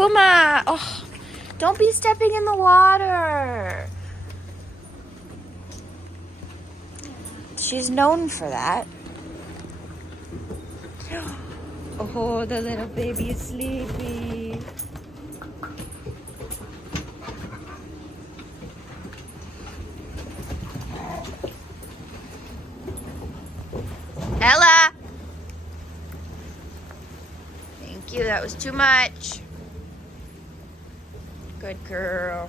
Kuma! Oh, don't be stepping in the water. She's known for that. Oh, the little baby is sleepy. Ella! Thank you, that was too much. Good girl.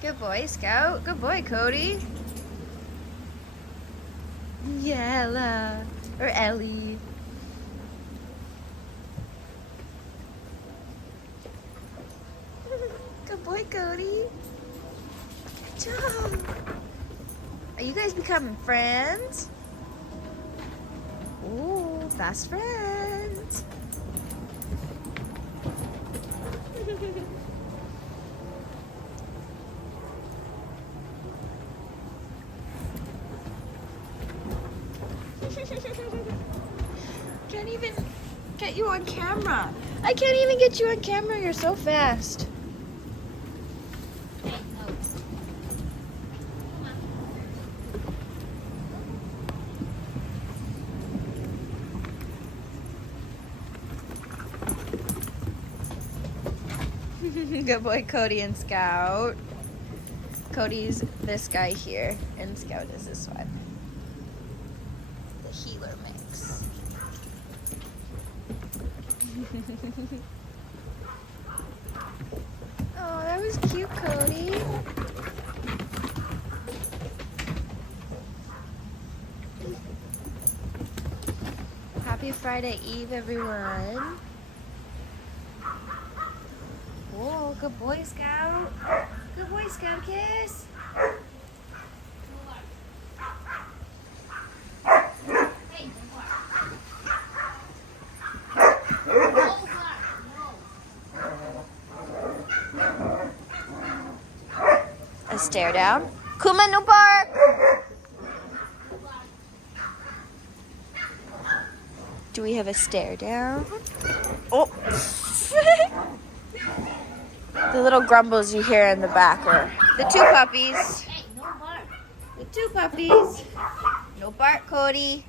Good boy, Scout. Good boy, Cody. Yeah, Ella. Or Ellie. Good boy, Cody. Good job. Are you guys becoming friends? Ooh, fast friends. Can't even get you on camera. I can't even get you on camera. You're so fast. Good boy, Cody and Scout. Cody's this guy here, and Scout is this one. The healer mix. Oh, that was cute, Cody. Happy Friday Eve, everyone. Whoa, good boy, Scout. Good boy, Scout kiss. A stare down. Kuma, no bark. Do we have a stare down? Oh. The little grumbles you hear in the back are the two puppies. Hey, no bark. The two puppies. No bark, Cody.